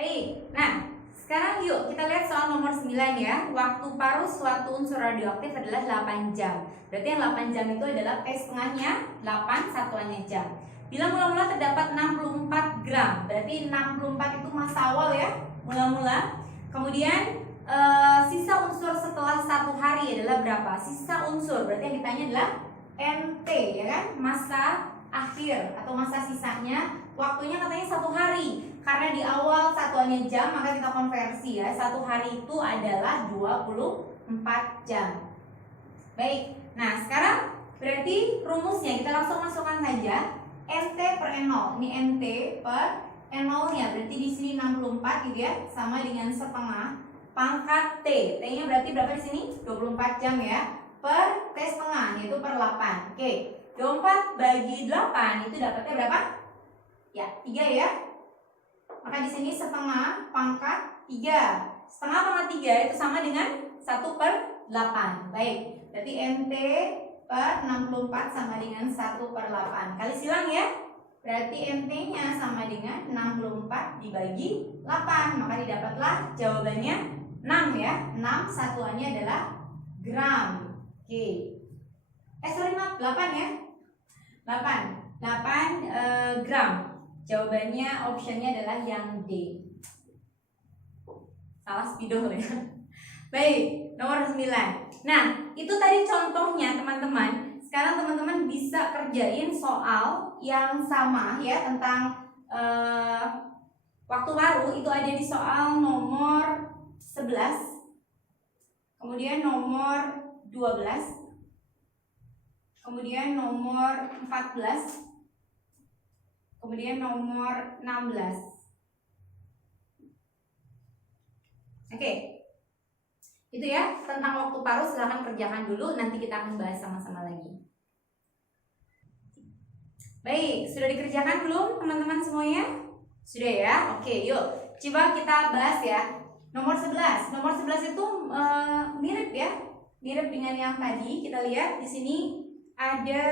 Baik, nah sekarang yuk kita lihat soal nomor 9 ya. Waktu paruh suatu unsur radioaktif adalah 8 jam. Berarti yang 8 jam itu adalah T setengahnya 8 satuannya jam. Bila mula-mula terdapat 64 gram, berarti 64 itu masa awal ya, mula-mula. Kemudian sisa unsur setelah 1 hari adalah berapa? Sisa unsur, berarti yang ditanya adalah NT ya kan, masa akhir atau masa sisanya. Waktunya katanya 1 hari. Karena di awal satuannya jam, maka kita konversi ya. 1 hari itu adalah 24 jam. Baik, nah sekarang berarti rumusnya kita langsung masukkan saja. NT per N0, ini NT per N0 nya berarti di sini 64 gitu ya, sama dengan setengah pangkat T. T-nya berarti berapa di sini? 24 jam ya, per T setengah, yaitu per 8. Oke, 24 bagi 8 itu dapatnya berapa? Ya, 3 ya. Maka di sini setengah pangkat 3. Setengah pangkat 3 itu sama dengan 1 per 8. Baik, berarti NT per 64 sama dengan 1 per 8. Kali silang ya. Berarti NT-nya sama dengan 64 dibagi 8. Maka didapatlah jawabannya 6 ya. 6 satuannya adalah gram. Oke. Sorry maaf, 8 ya. 8 gram. Jawabannya optionnya adalah yang D. Salah spidol ya. Baik, nomor 9. Nah, itu tadi contohnya teman-teman. Sekarang teman-teman bisa kerjain soal yang sama ya tentang waktu paruh. Itu ada di soal nomor 11. Kemudian nomor 12. Kemudian nomor 14. Kemudian nomor 16. Oke. Itu ya, tentang waktu paruh silahkan kerjakan dulu, nanti kita akan bahas sama-sama lagi. Baik, sudah dikerjakan belum teman-teman semuanya? Sudah ya? Oke, yuk. Coba kita bahas ya. Nomor 11. Nomor 11 itu mirip ya. Mirip dengan yang tadi. Kita lihat di sini ada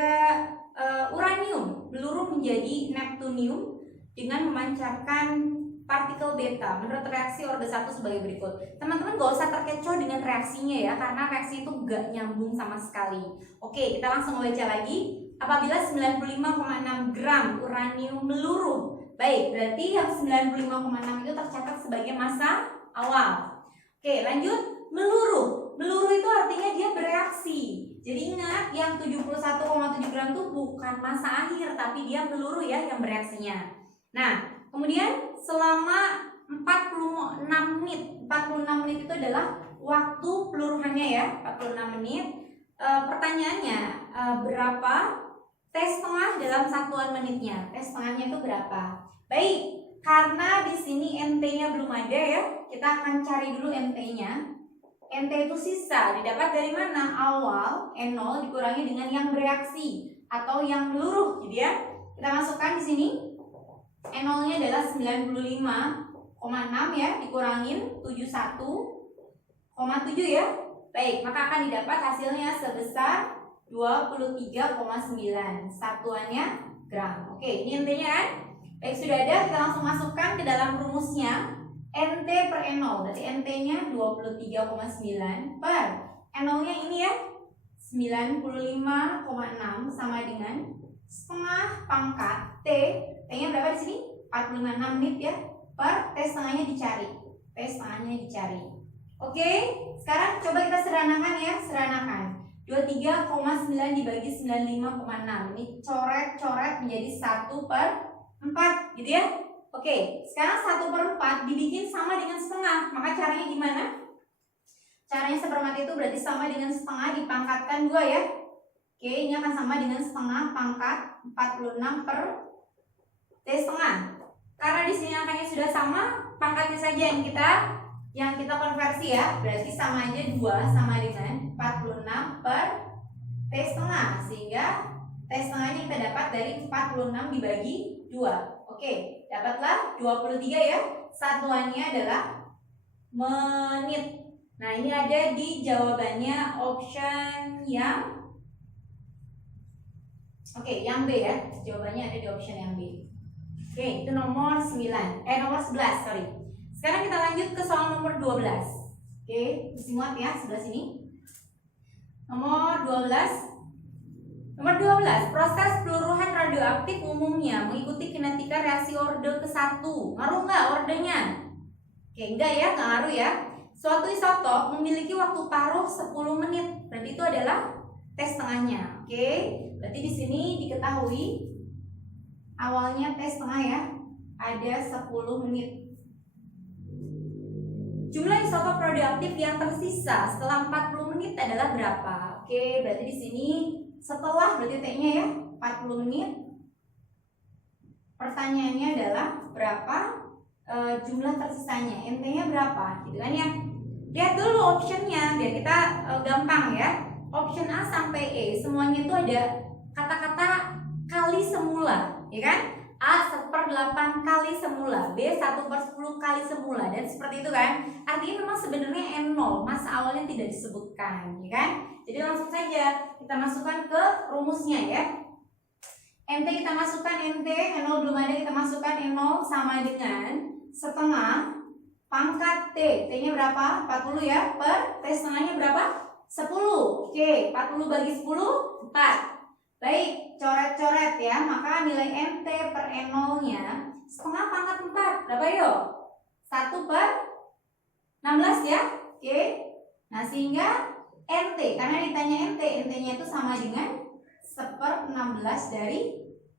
uranium meluruh menjadi neptunium dengan memancarkan partikel beta menurut reaksi orde 1 sebagai berikut. Teman-teman gak usah terkecoh dengan reaksinya ya, karena reaksi itu gak nyambung sama sekali. Oke, kita langsung baca lagi. Apabila 95,6 gram uranium meluruh, baik, berarti yang 95,6 itu tercatat sebagai masa awal. Oke, lanjut. Meluruh itu artinya dia bereaksi. Jadi ingat, yang 71,7 gram itu bukan masa akhir, tapi dia meluruh ya yang bereaksinya. Nah, kemudian selama 46 menit. 46 menit itu adalah waktu peluruhannya ya, 46 menit. Pertanyaannya, berapa T setengah dalam satuan menitnya? T setengahnya itu berapa? Baik, karena di sini NT-nya belum ada ya, kita akan cari dulu NT-nya. NT itu sisa, didapat dari mana? Awal N0 dikurangi dengan yang bereaksi atau yang meluruh, gitu ya. Kita masukkan di sini. N0-nya adalah 95,6 ya, dikurangin 71,7 ya. Baik, maka akan didapat hasilnya sebesar 23,9. Satuannya gram. Oke, ini NT-nya kan? Baik, sudah ada, kita langsung masukkan ke dalam rumusnya. NT per N0, berarti NT-nya 23,9 per N0-nya ini ya 95,6 sama dengan setengah pangkat T. T-nya berapa di sini? 46 menit ya, per T setengahnya dicari. T setengahnya dicari. Oke, sekarang coba kita seranakan ya, seranakan. 23,9 dibagi 95,6. Ini coret-coret menjadi 1/4 gitu ya. Oke, sekarang 1/4 dibikin sama dengan setengah. Maka caranya gimana? Caranya 1/4 itu berarti sama dengan setengah dipangkatkan 2 ya. Oke, ini akan sama dengan setengah pangkat 46 per T setengah. Karena di sini angkanya sudah sama, pangkatnya saja yang kita konversi ya. Berarti sama aja 2 sama dengan 46 per T setengah. Sehingga T setengahnya kita dapat dari 46 dibagi 2. Oke, dapatlah 23 ya. Satuannya adalah menit. Nah, ini ada di jawabannya option yang yang B ya. Jawabannya ada di option yang B. Oke, itu nomor 9. Nomor 11, sorry. Sekarang kita lanjut ke soal nomor 12. Oke, mesti muat ya sebelah sini. Nomor 12. Nomor 12, proses peluruhan radioaktif umumnya mengikuti kinetika reaksi orde ke-1. Ngaruh nggak ordenya? Oke, enggak ya, nggak ngaruh ya. Suatu isotop memiliki waktu paruh 10 menit. Berarti itu adalah T setengahnya. Oke, berarti di sini diketahui awalnya T setengah ya, ada 10 menit. Jumlah isotop radioaktif yang tersisa setelah 40 menit adalah berapa? Oke, berarti di sini setelah berarti T-nya ya 40 menit. Pertanyaannya adalah berapa jumlah tersisanya, NT-nya berapa gitu kan ya. Lihat dulu optionnya biar kita gampang ya. Option A sampai E semuanya itu ada kata-kata kali semula, ya kan? A 1/8 kali semula, B 1/10 kali semula, dan seperti itu kan. Artinya memang sebenarnya N0 masa awalnya tidak disebutkan, ya kan? Jadi langsung saja kita masukkan ke rumusnya ya. NT kita masukkan NT, N0 belum ada, kita masukkan N0 sama dengan setengah pangkat T. T-nya berapa? 40 ya, per T setengahnya berapa? 10. Oke, 40 bagi 10, 4. Baik, coret-coret ya. Maka nilai NT per N0-nya setengah pangkat 4. Berapa yuk? 1/16 ya. Oke. Nah, sehingga NT, karena ditanya NT, NT-nya itu sama dengan 1/16 dari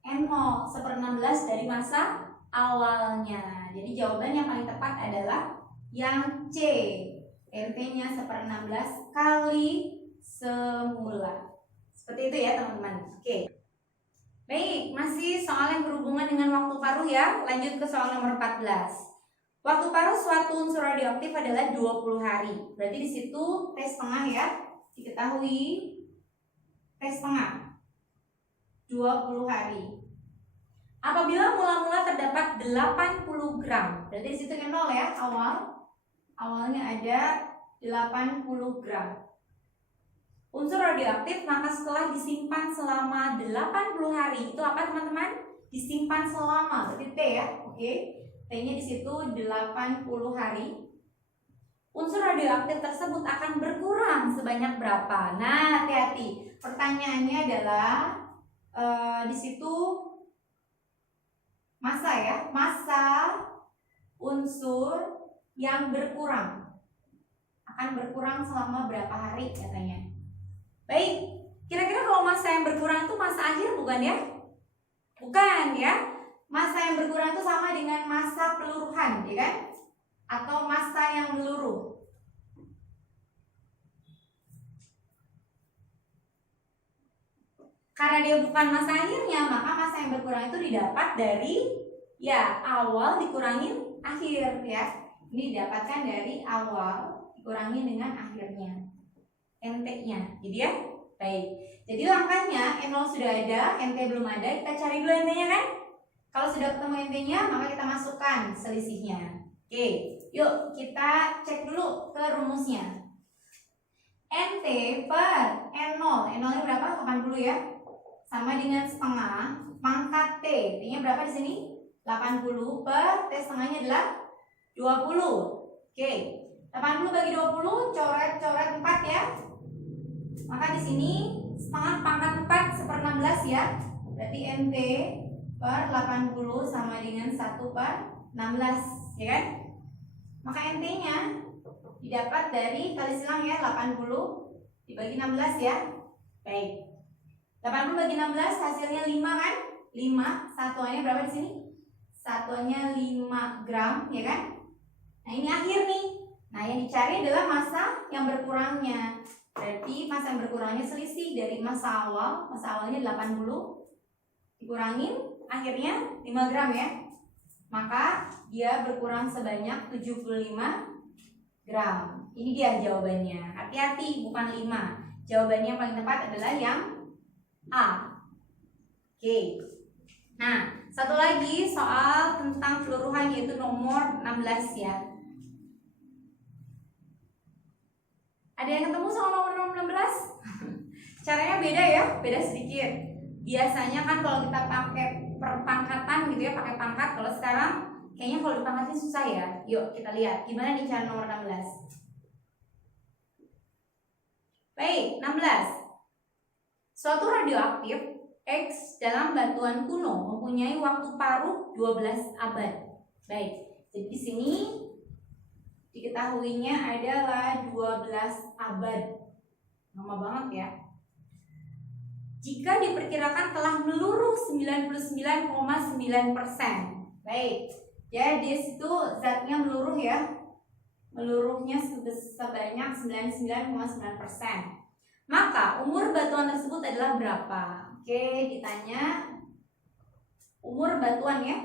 N0, 1/16 dari masa awalnya. Jadi jawaban yang paling tepat adalah yang C. NT-nya 1/16 kali semula. Seperti itu ya teman-teman. Oke. Baik, masih soal yang berhubungan dengan waktu paruh ya. Lanjut ke soal nomor 14. Waktu paruh suatu unsur radioaktif adalah 20 hari. Berarti di situ T setengah ya. Diketahui T setengah 20 hari. Apabila mula-mula terdapat 80 gram. Berarti di situ kan 0 ya, awalnya ada 80 gram unsur radioaktif, maka setelah disimpan selama 80 hari, itu apa teman-teman? Disimpan selama, berarti T ya, oke. T-nya di situ 80 hari. Unsur radioaktif tersebut akan berkurang sebanyak berapa? Nah, hati-hati. Pertanyaannya adalah di situ masa ya, masa unsur yang berkurang akan berkurang selama berapa hari katanya. Baik, kira-kira kalau masa yang berkurang itu masa akhir bukan ya? Bukan ya. Masa yang berkurang itu sama dengan masa peluruhan, ya kan? Atau masa yang meluruh. Karena dia bukan masa akhirnya, maka masa yang berkurang itu didapat dari ya awal dikurangin akhir ya. Ini didapatkan dari awal dikurangi dengan akhirnya, NT-nya, gitu ya. Baik, jadi langkahnya N0 sudah ada, NT belum ada, kita cari dulu NT-nya kan. Kalau sudah ketemu NT-nya, maka kita masukkan selisihnya. Oke, yuk kita cek dulu ke rumusnya. NT per N0, N0-nya berapa? 80 ya. Sama dengan setengah pangkat T. T-nya berapa di sini? 80 per T setengahnya adalah 20. Oke. 80 bagi 20, coret-coret 4 ya. Maka di sini setengah pangkat 4 1/16 ya. Berarti NT per 80 sama dengan 1/16, ya kan? Maka NT-nya didapat dari kali silang ya, 80 dibagi 16 ya. Baik. 80 bagi 16 hasilnya 5 kan? 5, satuannya berapa di sini? Satuannya 5 gram, ya kan? Nah, ini akhir nih. Nah, yang dicari adalah masa yang berkurangnya. Berarti masa yang berkurangnya selisih dari masa awal. Masa awalnya 80 dikurangin akhirnya 5 gram ya. Maka dia berkurang sebanyak 75 gram. Ini dia jawabannya. Hati-hati, bukan 5. Jawabannya yang paling tepat adalah yang A. Oke. Nah, satu lagi soal tentang peluruhan yaitu nomor 16 ya. Ada yang ketemu sama nomor 16? Caranya beda ya, beda sedikit. Biasanya kan kalau kita pakai perpangkatan gitu ya, pakai pangkat. Kalau sekarang Kayaknya kalau dipangkatin susah ya. Yuk kita lihat gimana nih cara nomor 16. Baik, 16. Suatu radioaktif X dalam batuan kuno mempunyai waktu paruh 12 abad. Baik, jadi di sini diketahuinya adalah 12 abad. Lama banget ya. Jika diperkirakan telah meluruh 99,9%. Baik, jadi di situ zatnya meluruh ya. Meluruhnya sebanyak 99,9%. Maka umur batuan tersebut adalah berapa? Oke, ditanya umur batuan ya.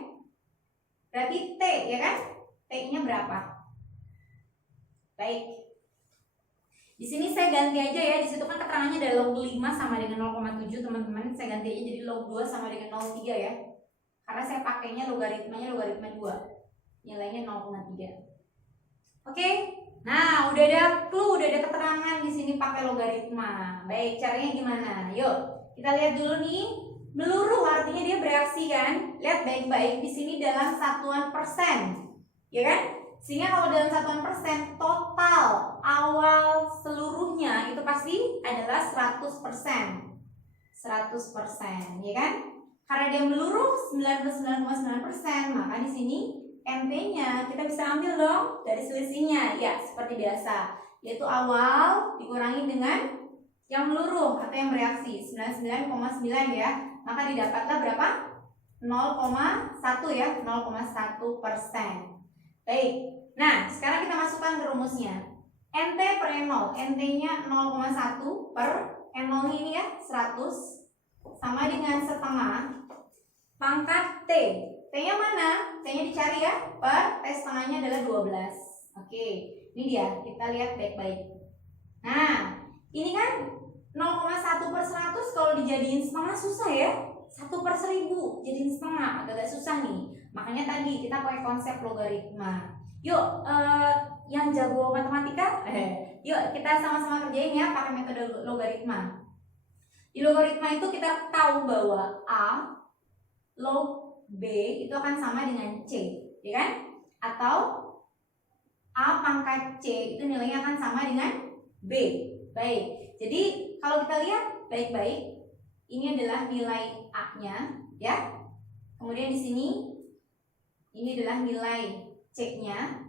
Berarti T ya kan? T-nya berapa? Baik. Di sini saya ganti aja ya. Di situ kan keterangannya ada log 5 sama dengan 0,7 teman-teman. Saya ganti aja jadi log 2 sama dengan 0,3 ya. Karena saya pakainya logaritmanya logaritma 2. Nilainya 0,3. Oke. Nah, udah ada clue, udah ada keterangan di sini pakai logaritma. Baik, caranya gimana? Yuk, kita lihat dulu nih. Meluruh artinya dia bereaksi kan? Lihat baik-baik di sini dalam satuan persen. Ya kan? Sehingga kalau dalam satuan persen, total awal seluruhnya itu pasti adalah 100%. 100%, ya kan? Karena dia meluruh 99,9%, maka di sini NT-nya kita bisa ambil dong dari selisihnya. Ya, seperti biasa, yaitu awal dikurangi dengan yang meluruh atau yang bereaksi 99,9 ya. Maka didapatlah berapa? 0,1 ya, 0,1%. Baik. Nah, sekarang kita masukkan ke rumusnya. NT per N0, NT-nya 0,1 per N0 ini ya 100 sama dengan setengah pangkat T. T-nya mana? T-nya dicari ya, per T setengahnya adalah 12. Oke, ini dia, kita lihat baik-baik. Nah, ini kan 0,1 per 100 kalau dijadiin setengah susah ya. 1 per 1000 jadiin setengah, agak susah nih. Makanya tadi kita pakai konsep logaritma. Yuk, yang jago matematika, yuk kita sama-sama kerjain ya pakai metode logaritma. Di logaritma itu kita tahu bahwa A log B itu akan sama dengan C, ya kan? Atau A pangkat C itu nilainya akan sama dengan B. Baik, jadi kalau kita lihat baik-baik, ini adalah nilai A-nya, ya. Kemudian di sini ini adalah nilai C-nya.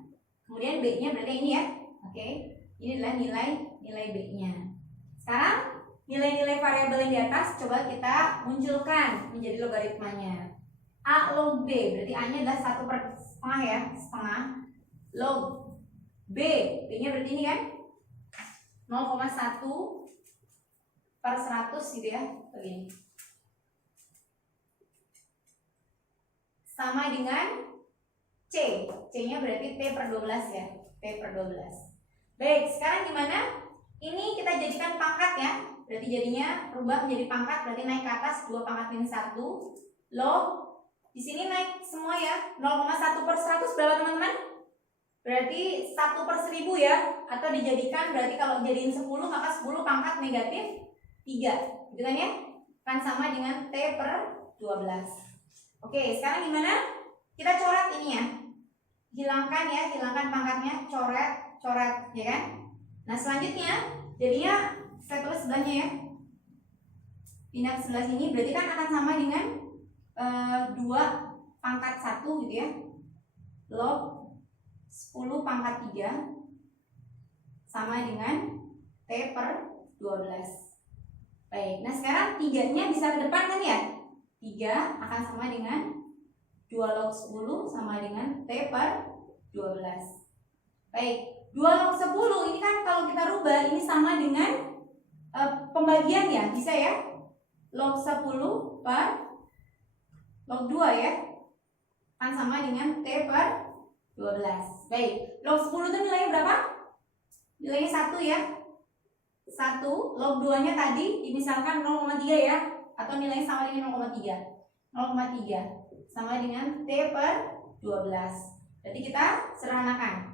Kemudian B-nya berarti ini ya. Oke. Ini adalah nilai B-nya. Sekarang nilai-nilai variabel yang di atas coba kita munculkan menjadi logaritmanya. A log B, berarti A-nya adalah 1 per setengah ya, setengah. Log B, B-nya berarti ini kan 0,1 per 100 gitu ya, begini. Sama dengan C, C-nya berarti T per 12 ya, T per 12. Baik, sekarang gimana? Ini kita jadikan pangkat ya, berarti jadinya rubah menjadi pangkat, berarti naik ke atas 2 pangkat minus 1. Log, di sini naik semua ya, 0,1 per 100 berapa teman-teman? Berarti 1 per 1000 ya, atau dijadikan berarti kalau jadiin 10 maka 10 pangkat negatif 3, gitu kan ya? Kan sama dengan T per 12. Oke, sekarang gimana? Kita coret ini ya. Hilangkan ya, hilangkan pangkatnya, coret, ya kan? Nah, selanjutnya jadinya saya tulis sebelahnya ya. Pindah ke sebelah sini berarti kan akan sama dengan 2 pangkat 1 gitu ya. Log 10 pangkat 3 sama dengan T per 12. Baik, nah sekarang 3-nya bisa ke depan kan ya? 3 akan sama dengan 2 log 10 sama dengan T per 12. Baik, 2 log 10 ini kan kalau kita rubah ini sama dengan pembagian ya, bisa ya? Log 10 per log 2 ya, kan sama dengan T per 12. Baik, log 10 itu nilainya berapa? Nilainya 1 ya. 1, log 2 nya tadi misalkan 0,3 ya, atau nilainya sama dengan 0,3. 0,3 sama dengan T per 12. Berarti kita sederhanakan.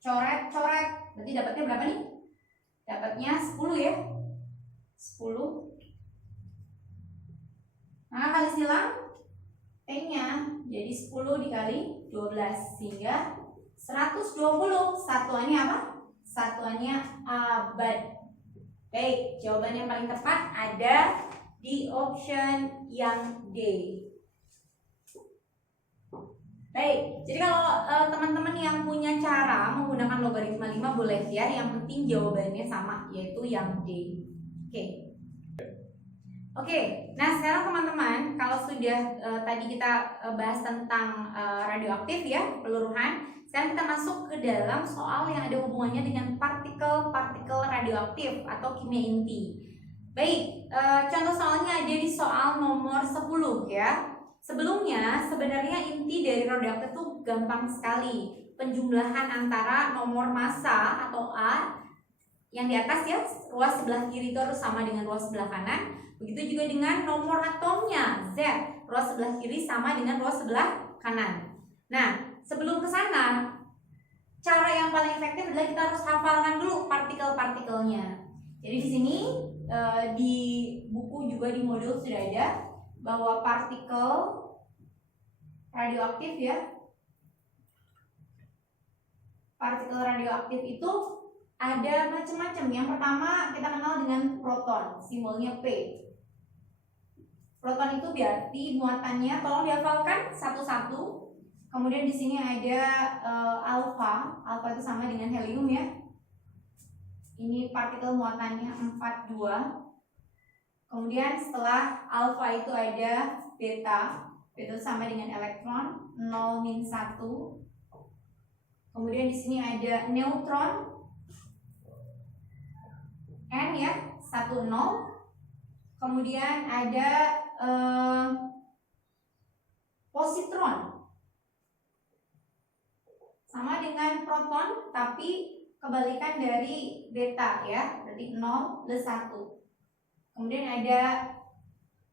Coret, berarti dapatnya berapa nih? Dapatnya 10 ya. 10. Nah, kali silang T-nya Jadi 10 dikali 12 sehingga 120. Satuannya apa? Satuannya abad. Baik, jawaban yang paling tepat ada di option yang D. Baik, jadi kalau teman-teman yang punya cara menggunakan logaritma 5 boleh ya. Yang penting jawabannya sama, yaitu yang D. Oke, nah sekarang teman-teman, kalau sudah tadi kita bahas tentang radioaktif ya, peluruhan. Sekarang kita masuk ke dalam soal yang ada hubungannya dengan partikel-partikel radioaktif atau kimia inti. Baik, contoh soalnya ada di soal nomor 10 ya. Sebelumnya sebenarnya inti dari radioaktif itu gampang sekali. Penjumlahan antara nomor massa atau A yang di atas ya, ruas sebelah kiri itu harus sama dengan ruas sebelah kanan. Begitu juga dengan nomor atomnya Z, ruas sebelah kiri sama dengan ruas sebelah kanan. Nah, sebelum ke sana, cara yang paling efektif adalah kita harus hafalkan dulu partikel-partikelnya. Jadi di sini di buku juga di modul sudah ada bahwa partikel radioaktif ya. Partikel radioaktif itu ada macam-macam. Yang pertama kita kenal dengan proton, simbolnya P. Proton itu berarti muatannya, tolong dihafalkan satu-satu. Kemudian di sini ada alfa. Alfa itu sama dengan helium ya. Ini partikel muatannya 42. Kemudian setelah alfa itu ada beta. Beta itu sama dengan elektron 0-1. Kemudian di sini ada neutron N ya, 1-0. Kemudian ada positron sama dengan proton tapi kebalikan dari beta ya, berarti 0 plus 1. Kemudian ada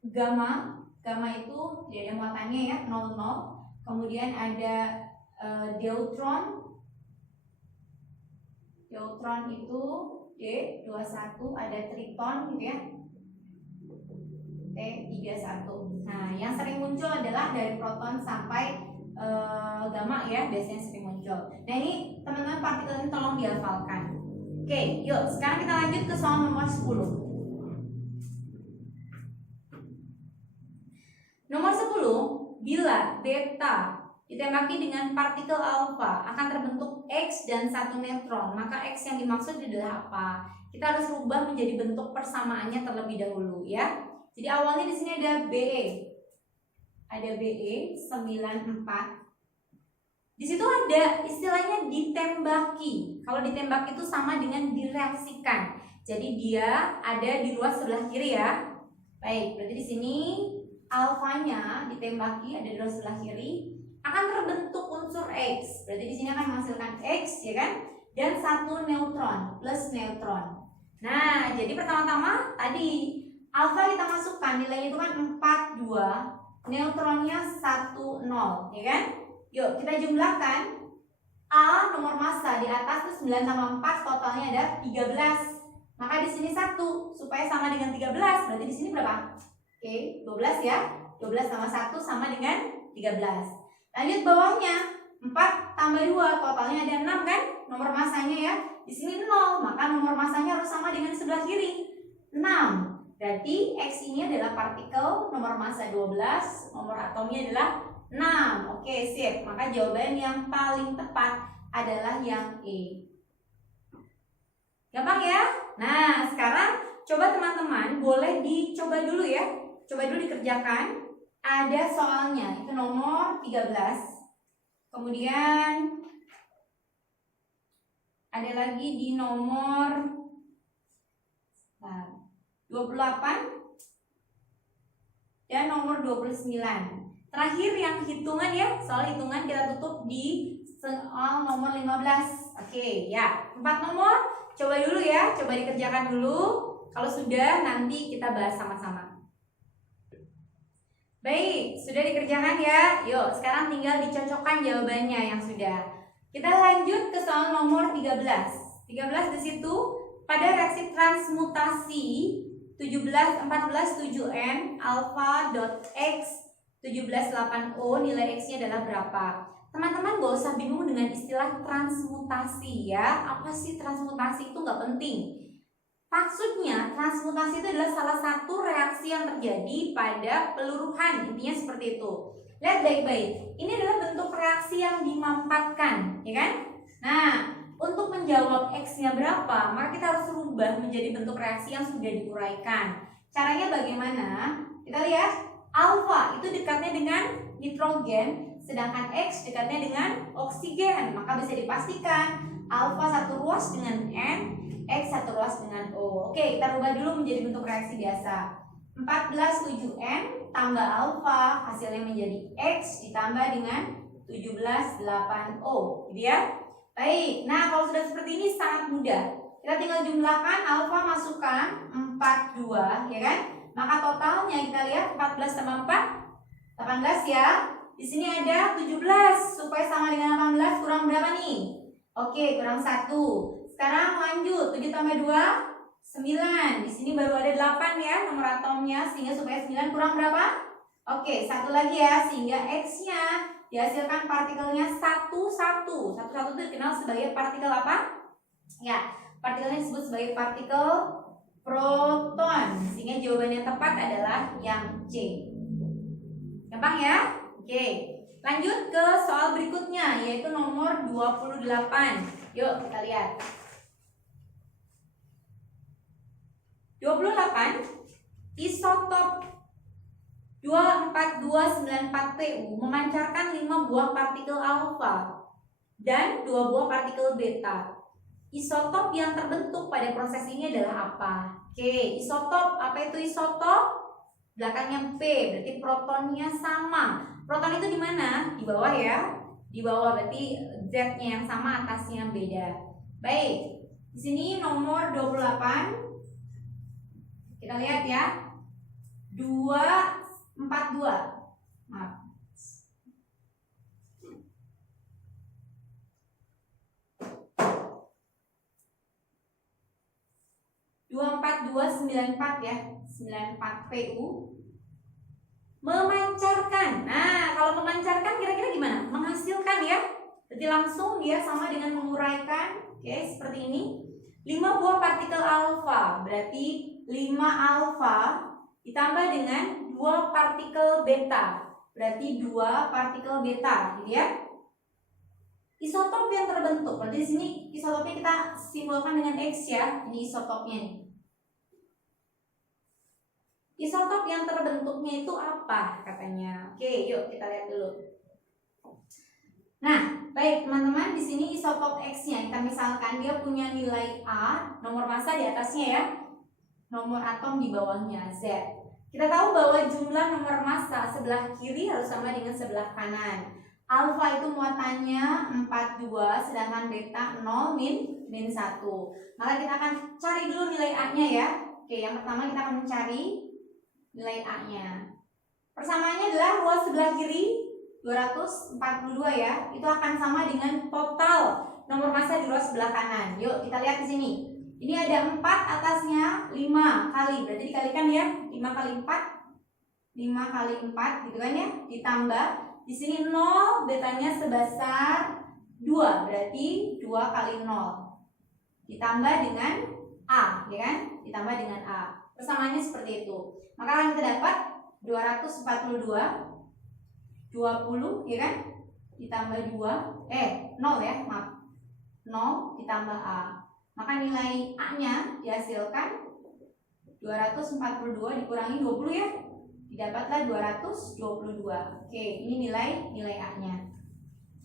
gamma. Gamma itu dia ada muatannya ya, 00. Kemudian ada deuteron. Deuteron itu D21, ada triton gitu ya, T31. Nah, yang sering muncul adalah dari proton sampai gamma ya, biasanya sering muncul. Nah, ini teman-teman partikel ini tolong dihafalkan. Oke, yuk sekarang kita lanjut ke soal nomor 10. Nomor 10, bila beta ditembaki dengan partikel alfa akan terbentuk X dan satu neutron, maka X yang dimaksud adalah apa? Kita harus rubah menjadi bentuk persamaannya terlebih dahulu ya. Jadi awalnya di sini ada BE. Ada BE 94. Di situ ada istilahnya ditembaki. Kalau ditembaki itu sama dengan direaksikan. Jadi dia ada di ruas sebelah kiri ya. Baik, berarti di sini alfanya ditembaki ada di ruas sebelah kiri, akan terbentuk unsur X. Berarti di sini akan menghasilkan X ya kan? Dan satu neutron plus neutron. Nah, jadi pertama-tama tadi alfa kita masukkan, nilainya itu kan 42, neutronnya 10 ya kan? Yuk kita jumlahkan. A nomor massa di atas itu 9 tambah 4 totalnya ada 13. Maka di sini 1 supaya sama dengan 13. Berarti di sini berapa? Oke, 12 ya. 12 tambah 1 sama dengan 13. Lanjut bawahnya, 4 tambah 2 totalnya ada 6 kan? Nomor massanya ya. Di sini 0, maka nomor massanya harus sama dengan sebelah kiri. 6. Berarti X ini adalah partikel nomor massa 12, nomor atomnya adalah 6. Oke, sip. Maka jawaban yang paling tepat adalah yang E. Gampang ya? Nah, sekarang coba teman-teman boleh dicoba dulu ya. Coba dulu dikerjakan. Ada soalnya, itu nomor 13. Kemudian ada lagi di nomor 28 dan nomor 29. Terakhir yang hitungan ya, soal hitungan kita tutup di soal nomor 15. Oke, ya. 4 nomor coba dulu ya, coba dikerjakan dulu. Kalau sudah nanti kita bahas sama-sama. Baik, sudah dikerjakan ya. Yuk, sekarang tinggal dicocokkan jawabannya yang sudah. Kita lanjut ke soal nomor 13. 13 di situ pada reaksi transmutasi 17 14 7N alpha dot X 178O nilai X-nya adalah berapa? Teman-teman gak usah bingung dengan istilah transmutasi ya. Apa sih transmutasi? Itu gak penting. Maksudnya transmutasi itu adalah salah satu reaksi yang terjadi pada peluruhan. Intinya seperti itu. Lihat baik-baik. Ini adalah bentuk reaksi yang dimanfaatkan, ya kan? Nah, untuk menjawab X-nya berapa, maka kita harus rubah menjadi bentuk reaksi yang sudah diuraikan. Caranya bagaimana? Kita lihat. Alfa itu dekatnya dengan nitrogen, sedangkan X dekatnya dengan oksigen. Maka bisa dipastikan alfa satu ruas dengan N, X satu ruas dengan O. Oke, kita rubah dulu menjadi bentuk reaksi biasa. 14,7N tambah alfa, hasilnya menjadi X ditambah dengan 17,8O. Gitu ya? Baik, nah kalau sudah seperti ini sangat mudah. Kita tinggal jumlahkan alfa masukkan 42, ya kan? Maka totalnya kita lihat 14 tambah 4, 18 ya. Di sini ada 17, supaya sama dengan 18 kurang berapa nih? Oke, kurang 1. Sekarang lanjut, 7 tambah 2, 9. Di sini baru ada 8 ya nomor atomnya, sehingga supaya 9 kurang berapa? Oke, satu lagi ya, sehingga X-nya dihasilkan partikelnya 1, 1. 1, 1 itu dikenal sebagai partikel apa? Ya, partikelnya disebut sebagai partikel proton, sehingga jawaban yang tepat adalah yang C. Gampang ya? Oke, lanjut ke soal berikutnya, yaitu nomor 28. Yuk kita lihat. 28, isotop 24294Pu memancarkan 5 buah partikel alfa dan 2 buah partikel beta. Isotop yang terbentuk pada proses ini adalah apa? Oke, isotop, apa itu isotop? Belakangnya P, berarti protonnya sama. Proton itu di mana? Di bawah ya. Di bawah, berarti Z-nya yang sama, atasnya beda. Baik, di sini nomor 28. Kita lihat ya. 242. Maaf. 24294 ya, 94Pu memancarkan. Nah, kalau memancarkan kira-kira gimana? Menghasilkan ya. Berarti langsung dia sama dengan menguraikan. Oke, seperti ini. 5 buah partikel alfa, berarti 5 alfa ditambah dengan 2 partikel beta, berarti 2 partikel beta, gitu ya. Isotop yang terbentuk, berarti di sini isotopnya kita simbolkan dengan X ya. Ini isotopnya nih. Isotop yang terbentuknya itu apa katanya? Oke, yuk kita lihat dulu. Nah, baik teman-teman, di sini isotop X-nya kita misalkan dia punya nilai A, nomor massa di atasnya ya, nomor atom di bawahnya Z. Kita tahu bahwa jumlah nomor massa sebelah kiri harus sama dengan sebelah kanan. Alfa itu muatannya 42, sedangkan beta 0 min 1. Maka kita akan cari dulu nilai A-nya ya. Oke, yang pertama kita akan mencari nilai A-nya. Persamaannya adalah ruas sebelah kiri 242 ya. Itu akan sama dengan total nomor massa di ruas sebelah kanan. Yuk kita lihat di sini. Ini ada 4 atasnya 5 kali. Berarti dikalikan ya. 5 kali 4. 5 kali 4 gitu kan ya. Ditambah di sini 0, betanya sebesar 2. Berarti 2 kali 0. Ditambah dengan A, ya kan? Ditambah dengan A. Persamaannya seperti itu. Maka akan kita dapat 242 20 ya kan? Ditambah 2 0 ya, maaf. 0 ditambah A. Maka nilai A-nya dihasilkan 242 dikurangi 20 ya. Didapatlah 222. Oke, ini nilai A-nya.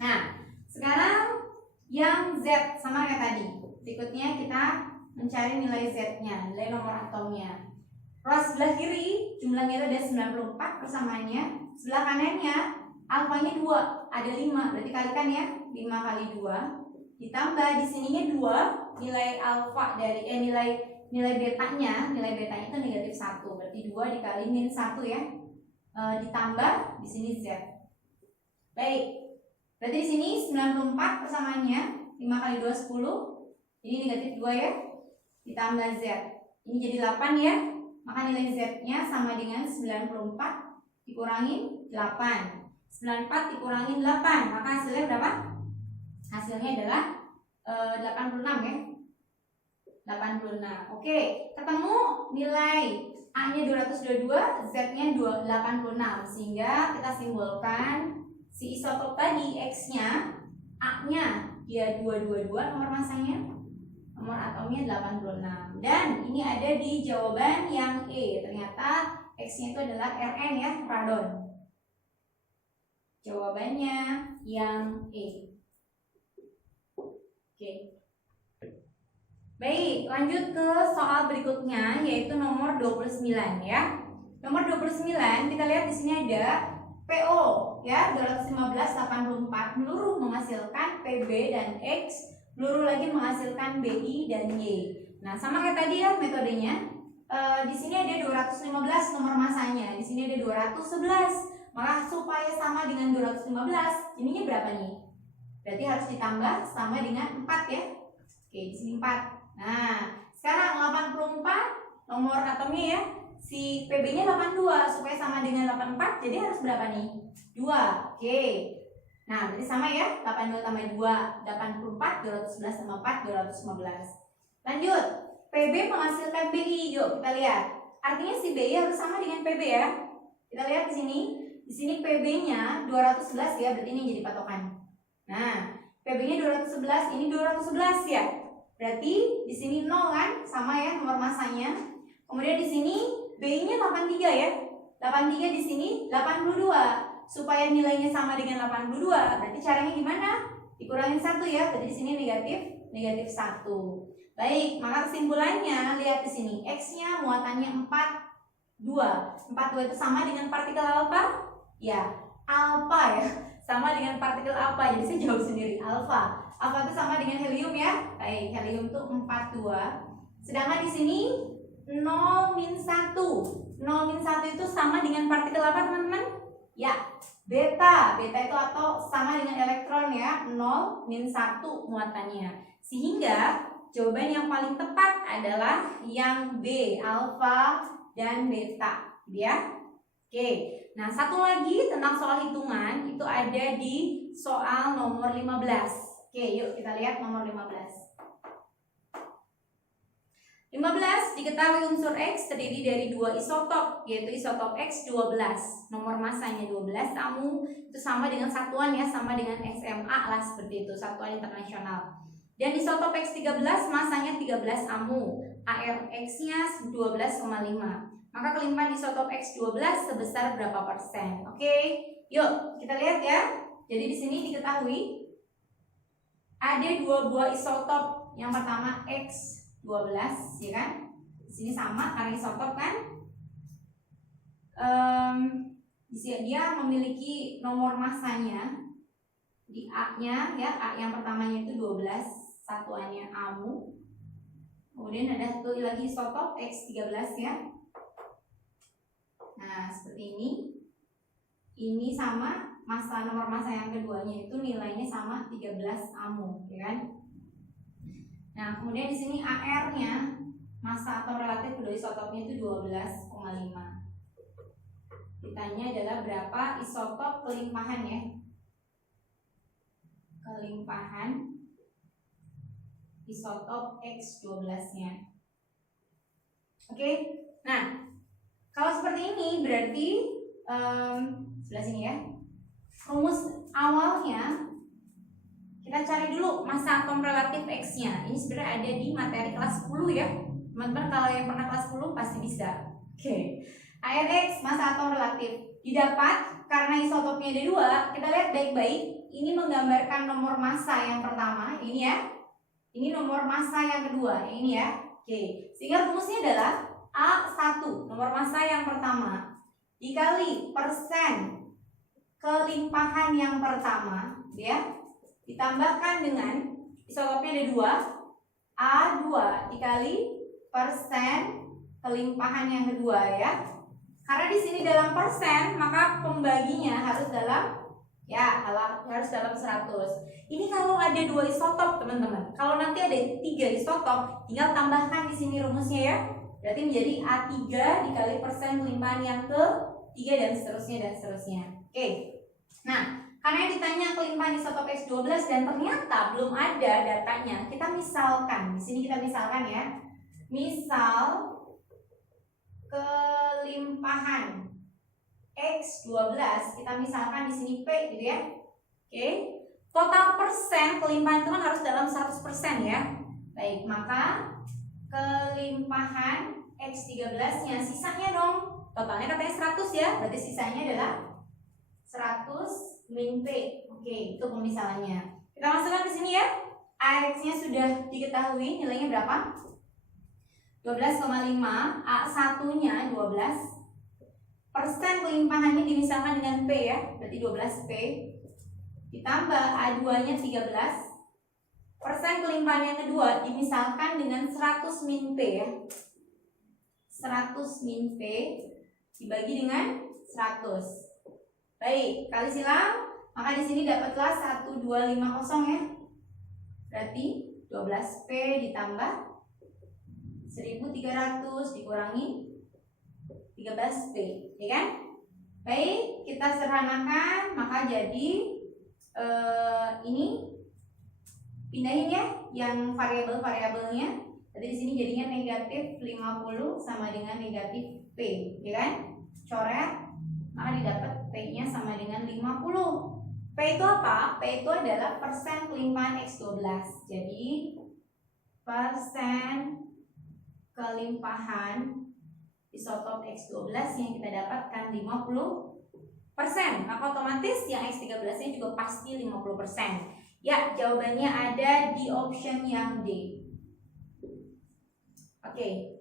Nah, sekarang yang Z sama kayak tadi. Berikutnya kita mencari nilai Z-nya, nilai nomor atomnya. Ruas sebelah kiri jumlahnya itu ada 94 persamaannya. Sebelah kanannya alfanya 2, ada 5. Berarti kalikan ya, 5 kali 2. Ditambah di sininya 2, nilai alfa dari nilai betanya itu negatif 1. Berarti 2 dikali min 1 ya. Ditambah di sini Z. Baik. Berarti di sini 94 persamaannya 5 kali 2 10. Ini negatif 2 ya. Ditambah Z. Ini jadi 8 ya. Maka nilai Z-nya sama dengan 94 dikurangi 8. 94 dikurangin 8, maka hasilnya berapa? Hasilnya adalah 86 ya. 86. Oke, ketemu nilai A-nya 222, Z-nya 86. Sehingga kita simbolkan si isotop tadi X-nya, A-nya dia 222 nomor masanya, nomor atomnya 86. Dan ini ada di jawaban yang E. Ternyata X-nya itu adalah Rn ya, radon. Jawabannya yang E. Oke. Baik, lanjut ke soal berikutnya yaitu nomor 29 ya. Nomor 29 kita lihat di sini ada PO ya 215/84 peluru menghasilkan PB dan X, peluru lagi menghasilkan BI dan Y. Nah, sama kayak tadi ya metodenya. Di sini ada 215 nomor masanya, di sini ada 211. Maka supaya sama dengan 215, ininya berapa nih? Berarti harus ditambah sama dengan 4 ya. Oke, di sini 4. Nah, sekarang 84 nomor atomnya ya. Si PB-nya 82 supaya sama dengan 84, jadi harus berapa nih? 2. Oke. Nah, berarti sama ya. 82 tambah 2, 84, 211 tambah 4, 215. Lanjut. PB menghasilkan BI. Yuk, kita lihat. Artinya si BI harus sama dengan PB ya. Kita lihat di sini. Di sini PB-nya 211 ya, berarti ini jadi patokan. Nah, PB-nya 211, ini 211 ya. Berarti di sini 0 kan, sama ya nomor masanya. Kemudian di sini B-nya 83 ya. 83 di sini 82. Supaya nilainya sama dengan 82, berarti caranya gimana? Dikurangin 1 ya. Berarti di sini negatif 1. Baik, maka kesimpulannya lihat di sini. X-nya muatannya 42. 42 itu sama dengan partikel alfa? Ya, alfa ya. Sama dengan partikel alfa. Jadi saya jawab sendiri, alfa. Alfa itu sama dengan helium ya. Baik, helium itu 42. Sedangkan di sini 0-1. 0-1 itu sama dengan partikel apa, teman-teman? Ya, beta. Beta itu atau sama dengan elektron ya. 0-1 muatannya. Sehingga jawaban yang paling tepat adalah yang B, alfa dan beta, ya. Oke. Nah, satu lagi tentang soal hitungan itu ada di soal nomor 15. Oke, yuk kita lihat nomor 15. 15 diketahui unsur X terdiri dari 2 isotop, yaitu isotop X12. Nomor masanya 12 AMU, itu sama dengan satuan ya, sama dengan SMA lah seperti itu, satuan internasional. Dan isotop X13 masanya 13 AMU, ARX-nya 12,5. Maka kelimpahan isotop X12 sebesar berapa persen? Oke, yuk kita lihat ya. Jadi di sini diketahui ada 2 buah isotop. Yang pertama X12, ya kan? Di sini sama karena isotop kan. Dia memiliki nomor masanya di A-nya ya. A yang pertamanya itu 12, satuannya AMU. Kemudian ada satu lagi isotop X13 ya. Nah, seperti ini. Ini sama nomor massa yang keduanya itu nilainya sama 13 AMU, ya kan? Nah, kemudian di sini AR-nya, massa atau relatif kedua isotopnya itu 12,5. Ditanya adalah berapa isotop kelimpahan ya? Kelimpahan isotop X12-nya. Oke. Nah, kalau seperti ini berarti sebelah sini ya. Rumus awalnya kita cari dulu massa atom relatif X-nya. Ini sebenarnya ada di materi kelas 10 ya. Teman-teman kalau yang pernah kelas 10 pasti bisa. Oke. ARX massa atom relatif didapat karena isotopnya ada 2. Kita lihat baik-baik. Ini menggambarkan nomor massa yang pertama, ini ya. Ini nomor massa yang kedua, ini ya. Oke. Sehingga rumusnya adalah A1, nomor massa yang pertama, dikali persen kelimpahan yang pertama, ya, ditambahkan dengan isotopnya ada 2, A2 dikali persen kelimpahan yang kedua ya. Karena di sini dalam persen, maka pembaginya harus dalam harus dalam 100. Ini kalau ada 2 isotop, teman-teman. Kalau nanti ada 3 isotop, tinggal tambahkan di sini rumusnya ya. Berarti menjadi A3 dikali persen kelimpahan yang ke 3 dan seterusnya dan seterusnya. Oke. Nah, karena ditanya kelimpahan isotop X12 dan ternyata belum ada datanya, kita misalkan, di sini kita misalkan ya. Misal kelimpahan X12 kita misalkan di sini P gitu ya. Oke. Total persen kelimpahan itu kan harus dalam 100% ya. Baik, maka kelimpahan X13-nya sisanya dong. Totalnya katanya 100 ya. Berarti sisanya adalah 100 min P. Oke, itu pemisalannya. Kita masukkan di sini ya. AX-nya sudah diketahui nilainya berapa? 12,5. A1-nya 12. Persen kelimpahannya dimisalkan dengan P ya. Berarti 12P. Ditambah A2-nya 13. Persen kelimpahan yang kedua dimisalkan dengan 100 min P ya. 100 min P dibagi dengan 100. Baik, kali silang, maka di sini dapatlah 1250 ya. Berarti 12P ditambah 1300 dikurangi 13P, ya kan? Baik, kita sederhanakan, maka jadi ini pindahin ya yang variabelnya. Jadi di sini jadinya negatif 50 sama dengan negatif P, ya kan? Coret, maka didapat P-nya sama dengan 50. P itu apa? P itu adalah persen kelimpahan X12. Jadi persen kelimpahan isotop X12 yang kita dapatkan 50%. Maka otomatis yang X13-nya juga pasti 50%. Ya, jawabannya ada di option yang D. Oke.